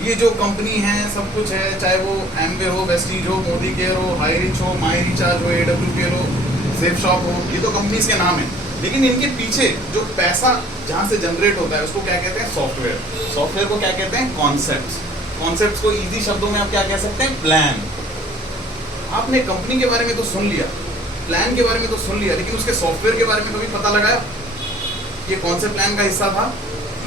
ये जो कंपनी है सब कुछ है, चाहे वो एमवे हो, वेस्टीज हो, मोदी केयर हो, हाई रिच हो, माई रिचार्ज हो, AWPL हो, सेफ शॉप हो, ये तो कंपनीज के नाम है। लेकिन इनके पीछे जो पैसा जहाँ से जनरेट होता है उसको क्या कहते हैं? सॉफ्टवेयर। सॉफ्टवेयर को क्या कहते हैं? कॉन्सेप्ट्स। कॉन्सेप्ट्स को इजी शब्दों में आप क्या कह सकते हैं? प्लान। आपने कंपनी के बारे में तो सुन लिया, प्लान के बारे में तो सुन लिया, लेकिन उसके सॉफ्टवेयर के बारे में कभी पता लगाया ये कौन से प्लान का हिस्सा था?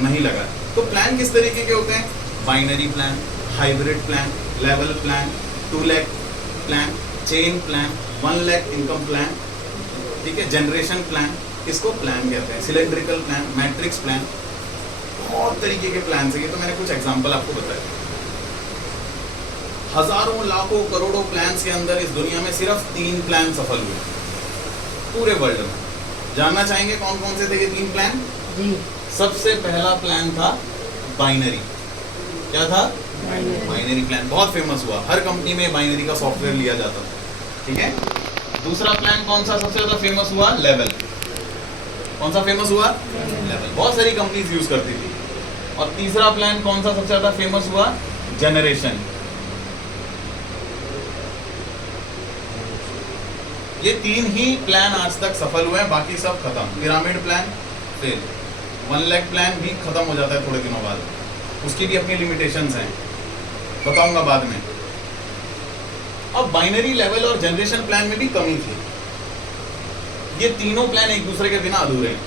नहीं लगा। तो प्लान किस तरीके के होते हैं? Binary plan, hybrid plan, level plan, 2 lakh plan, chain plan, 1 lakh income plan, ठीक है, जनरेशन प्लान, इसको प्लान कहते हैं। सिलेंड्रिकल प्लान, मैट्रिक्स प्लान, बहुत तरीके के प्लान है। ये तो मैंने कुछ एग्जांपल आपको बताया। हजारों लाखों करोड़ों प्लान्स के अंदर इस दुनिया में सिर्फ 3 प्लान सफल हुए पूरे वर्ल्ड में। जानना चाहेंगे कौन कौन से थे ये 3 प्लान? जी। सबसे पहला प्लान था बाइनरी। क्या था? बाइनरी प्लान बहुत फेमस हुआ, हर कंपनी में बाइनरी का सॉफ्टवेयर लिया जाता था, ठीक है। दूसरा प्लान कौन सा सबसे ज्यादा फेमस हुआ? लेवल। कौन सा फेमस हुआ? लेवल, बहुत सारी कंपनीज यूज करती थी। और तीसरा प्लान कौन सा सबसे ज्यादा फेमस हुआ? जनरेशन। ये 3 ही प्लान आज तक सफल हुए हैं, बाकी सब खत्म। Pyramid plan fail, 1 lakh plan भी खत्म हो जाता है थोड़े दिनों बाद, उसकी भी अपनी लिमिटेशंस हैं, बताऊंगा बाद में। अब बाइनरी, लेवल और जनरेशन प्लान में भी कमी थी। ये तीनों प्लान एक दूसरे के बिना अधूरे हैं।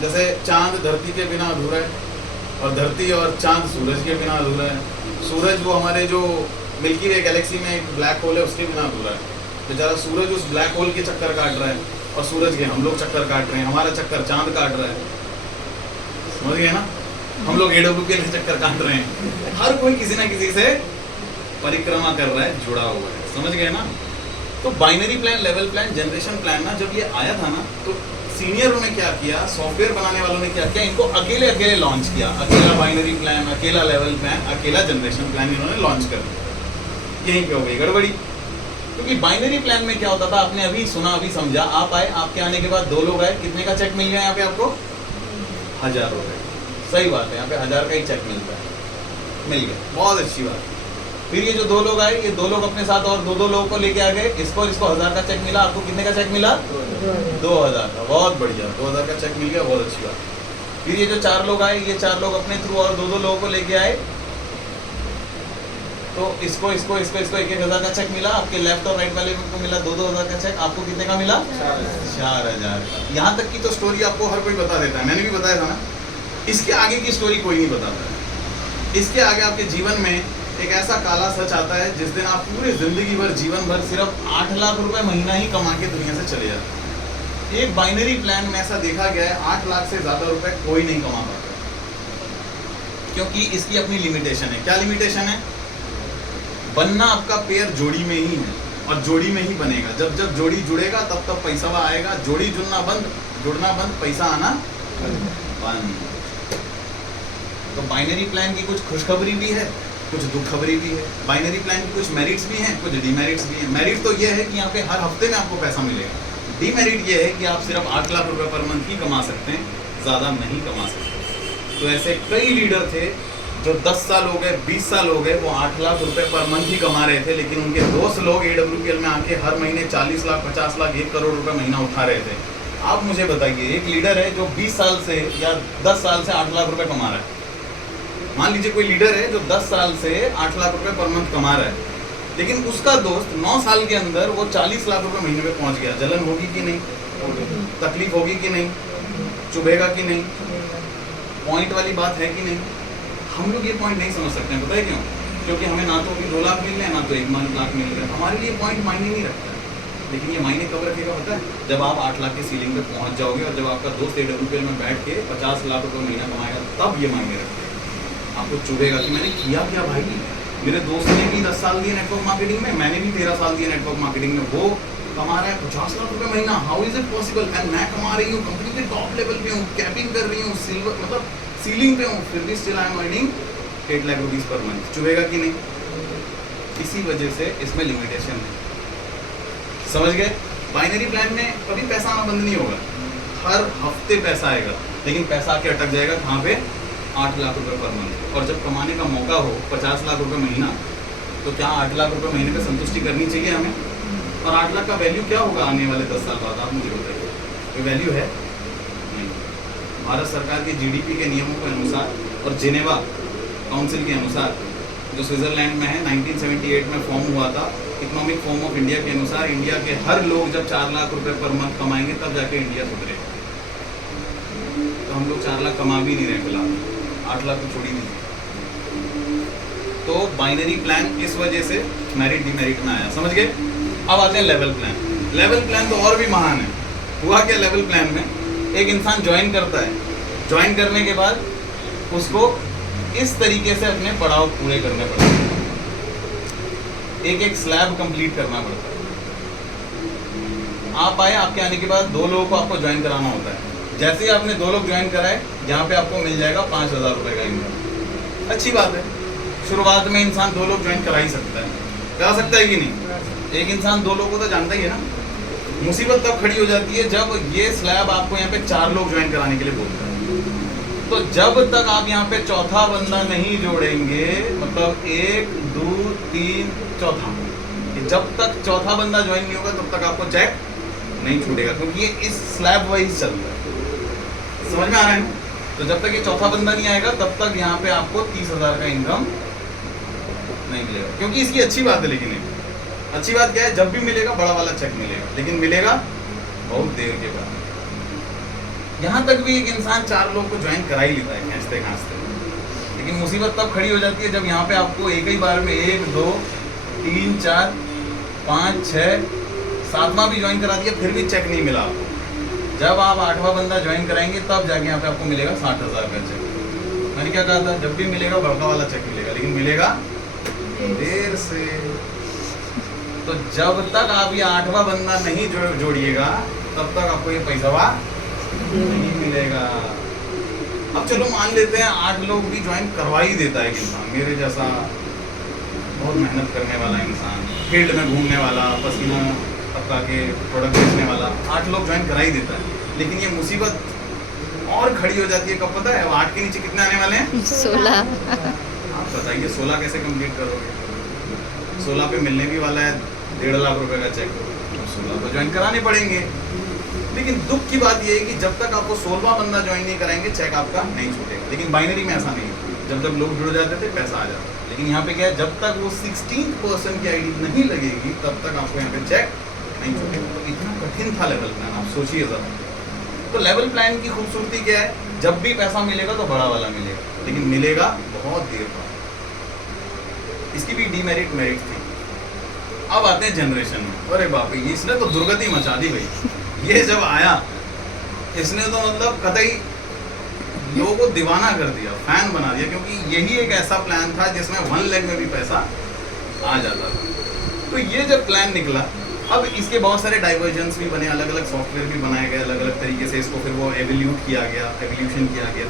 जैसे चांद धरती के बिना अधूरा है, और धरती और चांद सूरज के बिना अधूरा है। सूरज वो हमारे जो मिल्की वे गैलेक्सी में एक ब्लैक होल है उसके बिना अधूरा है। बेचारा सूरज उस ब्लैक होल के चक्कर काट रहा है, और सूरज के हम लोग चक्कर काट रहे हैं, हमारा चक्कर चांद काट रहा है, समझ गए ना। हम लोग AWPL के चक्कर काट रहे हैं। हर कोई किसी ना किसी से परिक्रमा कर रहा है, जुड़ा हुआ है, समझ गए ना। तो binary plan, level plan, generation plan ना जब ये आया था ना, तो सीनियरों ने क्या किया, सॉफ्टवेयर बनाने वालों ने क्या किया, इनको अकेले अकेले लॉन्च किया। अकेला बाइनरी प्लान, अकेला लेवल प्लान, अकेला जनरेशन प्लान इन्होंने लॉन्च कर दिया। यहीं पे हो गई गड़बड़ी। क्योंकि बाइनरी प्लान में क्या होता था, आपने अभी सुना, अभी समझा। आप आए, आपके आने के बाद 2 लोग आए, कितने का चेक मिल गया यहाँ पे आपको? 1000 रुपये। सही बात है, यहाँ पे 1000 का ही चेक मिलता है, मिल गया, बहुत अच्छी बात। फिर ये जो 2 लोग आए, ये 2 लोग अपने साथ और 2 लोगों को लेके आ गए। इसको 1000 का चेक मिला, आपको कितने का चेक मिला? 2000 का, बहुत बढ़िया, 2000 का चेक मिल गया, बहुत अच्छी बात। फिर ये जो 4 लोग आए, ये 4 लोग अपने थ्रू और 2 लोगों को लेके आए, तो इसको 1,000 का चेक मिला। आपके लेफ्ट और राइट वाले को मिला 2,000 का चेक। आपको कितने का मिला? 4000 का। यहाँ तक की तो स्टोरी आपको हर कोई बता देता है, मैंने भी बताया था ना। इसके आगे की स्टोरी कोई नहीं बताता है। इसके आगे आपके जीवन में एक ऐसा काला सच आता है जिस दिन आप पूरी जिंदगी भर, जीवन भर सिर्फ 8 लाख रुपए महीना ही कमा के दुनिया से चले जाते हैं। एक बाइनरी प्लान में ऐसा देखा गया है 8 लाख से ज्यादा रुपए कोई नहीं कमा पाता, क्योंकि इसकी अपनी लिमिटेशन है। क्या लिमिटेशन है? बनना आपका पेयर जोड़ी में ही है, और जोड़ी में ही बनेगा। जब जब जोड़ी जुड़ेगा तब तब पैसा आएगा। जोड़ी जुड़ना बंद, जुड़ना बंद, पैसा आना बंद। तो बाइनरी प्लान की कुछ खुशखबरी भी है, कुछ दुखखबरी भी है। बाइनरी प्लान की कुछ मेरिट्स भी हैं, कुछ डिमेरिट्स भी हैं। मेरिट तो ये है कि यहाँ पे हर हफ्ते में आपको पैसा मिलेगा। डिमेरिट ये है कि आप सिर्फ 8 लाख रुपए पर मंथ ही कमा सकते हैं, ज़्यादा नहीं कमा सकते। तो ऐसे कई लीडर थे जो 10 साल हो गए, 20 साल हो गए, वो 8 लाख रुपए पर मंथ ही कमा रहे थे, लेकिन उनके दोस्त लोग AWPL में आके हर महीने 40 लाख, 50 लाख, 1 करोड़ रुपए महीना उठा रहे थे। आप मुझे बताइए, एक लीडर है जो 20 साल से या 10 साल से 8 लाख रुपए कमा रहा है। मान लीजिए कोई लीडर है जो 10 साल से 8 लाख रुपए पर मंथ कमा रहा है, लेकिन उसका दोस्त 9 साल के अंदर वो 40 लाख रुपए महीने में पहुंच गया। जलन होगी कि नहीं? तकलीफ होगी कि नहीं? चुभेगा कि नहीं? पॉइंट वाली बात है कि नहीं? हम लोग ये पॉइंट नहीं समझ सकते हैं, पता है क्यों? क्योंकि हमें ना तो अभी 2 लाख मिल रहे हैं, ना तो 1 लाख मिल रहे हैं। हमारे लिए पॉइंट मायने नहीं रखता है। लेकिन ये मायने कब रखेगा पता है? जब आप 8 लाख की सीलिंग पे पहुंच जाओगे, और जब आपका दोस्त AWPL में बैठ के 50 लाख रुपए महीना कमाएगा, तब ये मायने रखेगा। आपको चुभेगा कि मैंने किया क्या भाई, मेरे दोस्त ने भी 10 साल दिए नेटवर्क मार्केटिंग में, मैंने भी 13 साल दिए नेटवर्क मार्केटिंग में। वो कमा रहा है 50 लाख रुपए महीना, how is it possible? And मैं कमा रही हूँ, कंपनी के टॉप लेवल पे हूँ, कैपिंग कर रही हूँ, सिल्वर मतलब सीलिंग पे हूँ, फिर भी still I am earning 8 lakh rupees per month. चुभेगा कि नहीं? इसी वजह से इसमें लिमिटेशन है, समझ गए? बाइनरी प्लान में कभी पैसा आना बंद नहीं होगा, हर हफ्ते पैसा आएगा, लेकिन पैसा आके अटक जाएगा कहाँ पे? 8 लाख रुपए पर मंथ, और जब कमाने का मौका हो 50 लाख रुपए महीना, तो क्या 8 लाख रुपए महीने पे संतुष्टि करनी चाहिए हमें? और 8 लाख का वैल्यू क्या होगा आने वाले 10 साल बाद, आप मुझे बताइए, कोई वैल्यू है नहीं। भारत सरकार के जीडीपी के नियमों के अनुसार और जिनेवा काउंसिल के अनुसार, जो स्विट्जरलैंड में है, 1978 में फॉर्म हुआ था, इकोनॉमिक फॉर्म ऑफ इंडिया के अनुसार, इंडिया के हर लोग जब 4 लाख रुपए पर मंथ कमाएंगे तब जाके इंडिया सुधरेगा। तो हम लोग 4 लाख कमा भी नहीं रहे फिलहाल, 8 लाख तो छोड़ी नहीं। तो बाइनरी प्लान इस वजह से मेरिट डिमेरिट में आया, समझ गए? अब आते हैं लेवल प्लान। लेवल प्लान तो और भी महान है। हुआ क्या लेवल प्लान में, एक इंसान ज्वाइन करता है, ज्वाइन करने के बाद उसको इस तरीके से अपने पड़ाव पूरे करने पड़ते हैं, एक एक स्लैब कंप्लीट करना पड़ता है। आप आए, आपके आने के बाद 2 लोगों को आपको ज्वाइन कराना होता है। जैसे ही आपने 2 लोग ज्वाइन कराए, यहाँ पे आपको मिल जाएगा 5,000 रुपये का इनकम। अच्छी बात है, शुरुआत में इंसान 2 लोग ज्वाइन करा ही सकता है, करा सकता है कि नहीं? एक इंसान 2 लोगों को तो जानता ही है ना। मुसीबत तब खड़ी हो जाती है जब ये स्लैब आपको यहाँ पे 4 लोग ज्वाइन कराने के लिए बोलता है। तो जब तक आप यहाँ पे चौथा बंदा नहीं जोड़ेंगे, मतलब 1 2 3 चौथा, जब तक चौथा बंदा ज्वाइन नहीं होगा तब तक आपको चेक नहीं छूटेगा, क्योंकि ये इस स्लैब वाइज चल रहा है। समझ में आ रहा है? तो जब तक ये चौथा बंदा नहीं आएगा तब तक यहाँ पे आपको 30,000 का इनकम नहीं मिलेगा। क्योंकि इसकी अच्छी बात है, लेकिन अच्छी बात क्या है, जब भी मिलेगा बड़ा वाला चेक मिलेगा, लेकिन मिलेगा बहुत देर के बाद। यहाँ तक भी एक इंसान 4 लोग को ज्वाइन करा ही लेता है खींचते खांसते, लेकिन मुसीबत तब खड़ी हो जाती है जब यहाँ पे आपको एक ही बार में 1 2 3 4 5 6 7वां भी ज्वाइन करा दिया, फिर भी चेक नहीं मिला आपको। जब आप 8वां बंदा ज्वाइन कराएंगे तब जाके यहाँ पे आपको मिलेगा 60,000 का चेक। मैंने क्या कहा था, जब भी मिलेगा बड़का वाला चेक मिलेगा, लेकिन मिलेगा देर से। तो जब तक आप ये 8वां बंदा नहीं जोड़िएगा तब तक आपको ये पैसा नहीं मिलेगा। अब चलो मान लेते हैं 8 लोग भी ज्वाइन करवा ही देता है एक इंसान, मेरे जैसा बहुत मेहनत करने वाला इंसान, फील्ड में घूमने वाला, पसीना पका के प्रोडक्ट बेचने वाला, 8 लोग ज्वाइन करा ही देता है। लेकिन ये मुसीबत और खड़ी हो जाती है कब पता है? अब 8 के नीचे कितने आने वाले हैं? 16। आप बताइए 16 कैसे कंप्लीट करोगे? 16 पे मिलने भी वाला है 1.5 लाख रुपए का चेक, तो 16 तो ज्वाइन कराने पड़ेंगे। लेकिन दुख की बात यह है कि जब तक आपको 16वां बंदा ज्वाइन नहीं कराएंगे चेक आपका नहीं छूटेगा। लेकिन बाइनरी में ऐसा नहीं है, जब जब लोग जुड़ जाते थे पैसा आ जाता। लेकिन यहाँ पे क्या है, जब तक वो 16th पर्सन की आईडी नहीं लगेगी तब तक आपको यहाँ पे चेक नहीं छूटेगा। तो इतना कठिन था लेवल प्लान, आप सोचिए जरा। तो लेवल प्लान की खूबसूरती क्या है, जब भी पैसा मिलेगा तो बड़ा वाला मिलेगा, लेकिन मिलेगा बहुत देर बाद। इसकी भी डीमेरिट मेरिट थी। अब आते हैं जनरेशन में। अरे बाप रे, इसने तो दुर्गति मचा दी भाई। ये जब आया इसने तो मतलब कतई लोगों को दीवाना कर दिया, फैन बना दिया, क्योंकि यही एक ऐसा प्लान था जिसमें 1 लेग में भी पैसा आ जाता था। तो ये जब प्लान निकला, अब इसके बहुत सारे डाइवर्जन्स भी बने, अलग अलग सॉफ्टवेयर भी बनाए गए, अलग अलग तरीके से इसको फिर वो एवोल्यूट किया गया, एवोल्यूशन किया गया।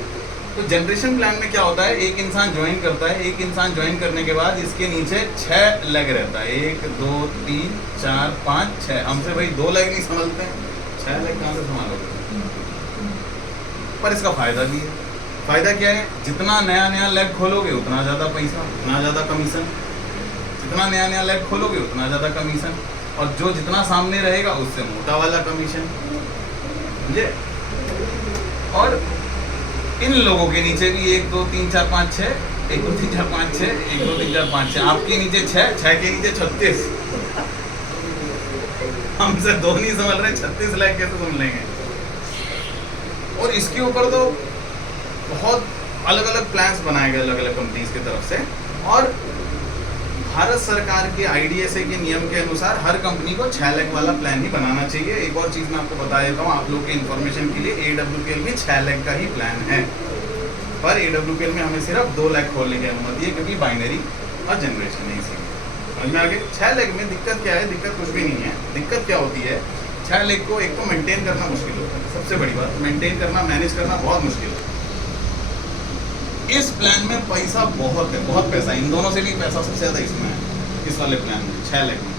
तो जनरेशन प्लान में क्या होता है, एक इंसान ज्वाइन करता है, एक इंसान ज्वाइन करने के बाद इसके नीचे 6 लेग रहता है, 1 2 3 4 5 6। हमसे भाई 2 लेग नहीं संभलते हैं, 6 लेग कहाँ से संभालोगे? पर इसका फायदा भी है। फायदा क्या है, जितना नया नया लेग खोलोगे उतना ज़्यादा पैसा, उतना ज़्यादा कमीशन। जितना नया नया लेग खोलोगे उतना ज़्यादा कमीशन, और जो जितना सामने रहेगा उससे मोटा वाला कमीशन, समझे? और इन लोगों के नीचे भी 1 2 3 4 5 6, 1 2 3 4 5 6, 1 2 3 4 5 6, आपके नीचे 6 के नीचे 36। हमसे 2 नहीं संभल रहे, 36 लाख कैसे संभल लेंगे? और इसके ऊपर तो बहुत अलग अलग प्लान्स बनाए गए अलग अलग कंपनीज की तरफ से। और भारत सरकार के IDSA के नियम के अनुसार हर कंपनी को 6 लाख वाला प्लान ही बनाना चाहिए। एक और चीज़ मैं आपको बता देता हूँ आप लोग के इन्फॉर्मेशन के लिए, AWPL भी 6 लाख का ही प्लान है, पर AWPL में हमें सिर्फ 2 लाख खोलने की अनुमति है, क्योंकि बाइनरी और जनरेशन नहीं सी। समझ में आगे? 6 लाख में दिक्कत क्या है? दिक्कत कुछ भी नहीं है। दिक्कत क्या होती है, 6 लाख को एक तो मेंटेन करना मुश्किल होता है, सबसे बड़ी बात मेंटेन करना, मैनेज करना बहुत मुश्किल है। इस प्लान में पैसा बहुत है, बहुत पैसा, इन दोनों से भी पैसा सबसे ज़्यादा इसमें है, इस वाले प्लान में 6 लाख में।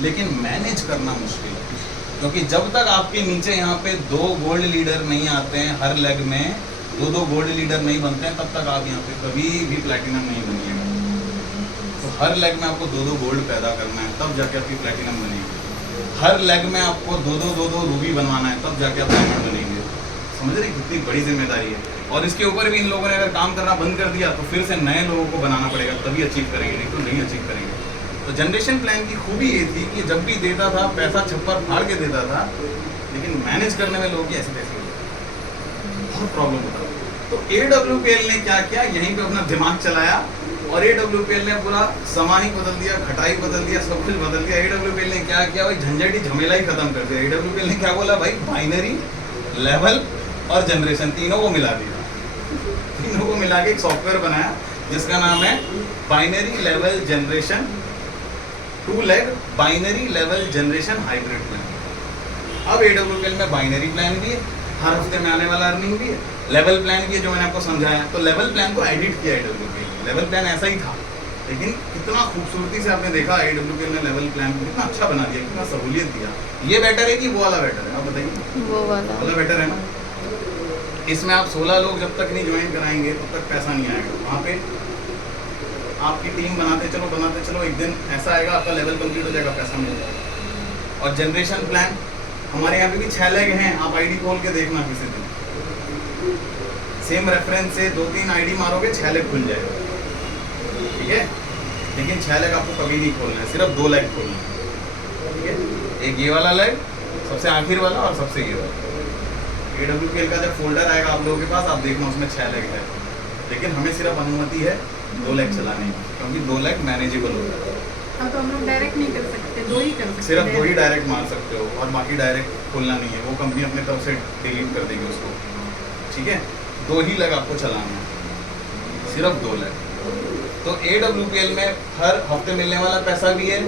लेकिन मैनेज करना मुश्किल है, क्योंकि जब तक आपके नीचे यहाँ पे 2 गोल्ड लीडर नहीं आते हैं हर लेग में, 2 गोल्ड लीडर नहीं बनते हैं तब तक आप यहाँ पे कभी भी प्लैटिनम नहीं बनिएगा। तो हर लेग में आपको 2 गोल्ड पैदा करना है, तब जाके आपकी प्लैटिनम बनेगी। हर लेग में आपको 2 रूबी बनवाना है, तब जाके आप डायमंड बनेंगे। समझ रहे कितनी बड़ी जिम्मेदारी है। और इसके ऊपर भी इन लोगों ने अगर काम करना बंद कर दिया तो फिर से नए लोगों को बनाना पड़ेगा, तभी अचीव करेंगे, नहीं तो नहीं अचीव करेंगे। तो जनरेशन प्लान की खूबी ये थी कि जब भी देता था पैसा छप्पर फाड़ के देता था, लेकिन मैनेज करने में लोग ऐसे तैसे बहुत प्रॉब्लम होता था। तो AWPL ने क्या किया, यहीं पे अपना दिमाग चलाया और AWPL ने पूरा सामान ही बदल दिया, घटाई बदल दिया, सब कुछ बदल दिया। AWPL ने क्या किया भाई, झंझट ही झमेला ही खत्म कर दिया। AWPL ने क्या बोला भाई, बाइनरी, लेवल और जनरेशन तीनों को मिला दिया। तीनों को मिला के एक सॉफ्टवेयर बनाया जिसका नाम है binary level generation 2 leg binary level generation hybrid plan. अब AWPL में बाइनरी प्लान भी है, हर हफ्ते में आने वाला अर्निंग भी है, लेवल प्लान भी है जो मैंने आपको समझाया। तो लेवल प्लान को एडिट किया AWPL। लेवल प्लान ऐसा ही था, लेकिन कितना खूबसूरती से आपने देखा AWPL ने लेवल प्लान को कितना अच्छा बना दिया, कितना सहूलियत दिया। ये बेटर है कि वो वाला बेटर है, आप बताइए। वो वाला बेटर है ना। इसमें आप 16 लोग जब तक नहीं ज्वाइन कराएंगे तब तक पैसा नहीं आएगा। वहाँ पे आपकी टीम बनाते चलो, एक दिन ऐसा आएगा आपका लेवल कंप्लीट हो जाएगा, पैसा मिल जाएगा। और जनरेशन प्लान हमारे यहाँ पे भी 6 लेग हैं, आप आईडी खोल के देखना किसी दिन, सेम रेफरेंस से 2-3 आईडी मारोगे 6 लेग खुल जाएगा, ठीक है। लेकिन 6 लेग आपको कभी नहीं खोलना है, सिर्फ 2 लेग खोलना है, ठीक है। एक ये वाला लेग, सबसे आखिर वाला, और सबसे ये वाला। AWPL का जब फोल्डर आएगा आप लोगों के पास, आप देखना उसमें 6 लेग है, लेकिन हमें सिर्फ अनुमति है 2 लेग चलाने की, क्योंकि 2 लेग मैनेजेबल होता है। हाँ, तो हम लोग डायरेक्ट नहीं कर सकते, 2 ही कर सकते, सिर्फ 2 ही डायरेक्ट मार सकते हो, और बाकी डायरेक्ट खोलना नहीं है, वो कंपनी अपने तरफ से डिलीट कर देगी उसको, ठीक है। 2 ही लेग आपको चलाना है, सिर्फ 2 लेग। तो AWPL में हर हफ्ते मिलने वाला पैसा भी है,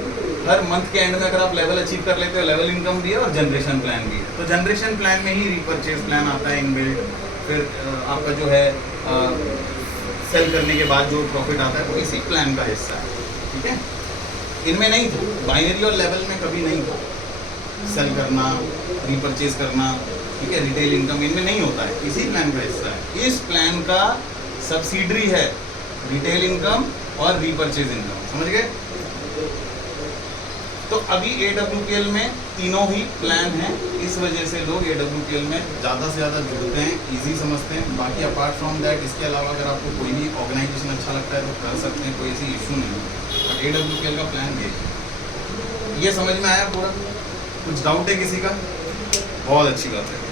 हर मंथ के एंड में अगर आप लेवल अचीव कर लेते हो लेवल इनकम भी है, और जनरेशन प्लान भी है। तो जनरेशन प्लान में ही रीपरचेज प्लान आता है इनबिल्ट, फिर आपका जो है सेल करने के बाद जो प्रॉफिट आता है वो इसी प्लान का हिस्सा है, ठीक है। इनमें नहीं था, बाइनरी और लेवल में कभी नहीं था सेल करना, रीपरचेज करना, ठीक है। रिटेल इनकम इनमें नहीं होता है, इसी प्लान का हिस्सा है। इस प्लान का सब्सिडरी है रिटेल इनकम और रीपरचेज इनकम, समझ गए। तो अभी AWPL में तीनों ही प्लान हैं, इस वजह से लोग AWPL में ज़्यादा से ज़्यादा जुड़ते हैं, इजी समझते हैं। बाकी अपार्ट फ्रॉम दैट, इसके अलावा अगर आपको कोई भी ऑर्गेनाइजेशन अच्छा लगता है तो कर सकते हैं, कोई ऐसी इशू नहीं है। बट AWPL का प्लान ये समझ में आया पूरा? कुछ डाउट है किसी का? बहुत अच्छी बात है।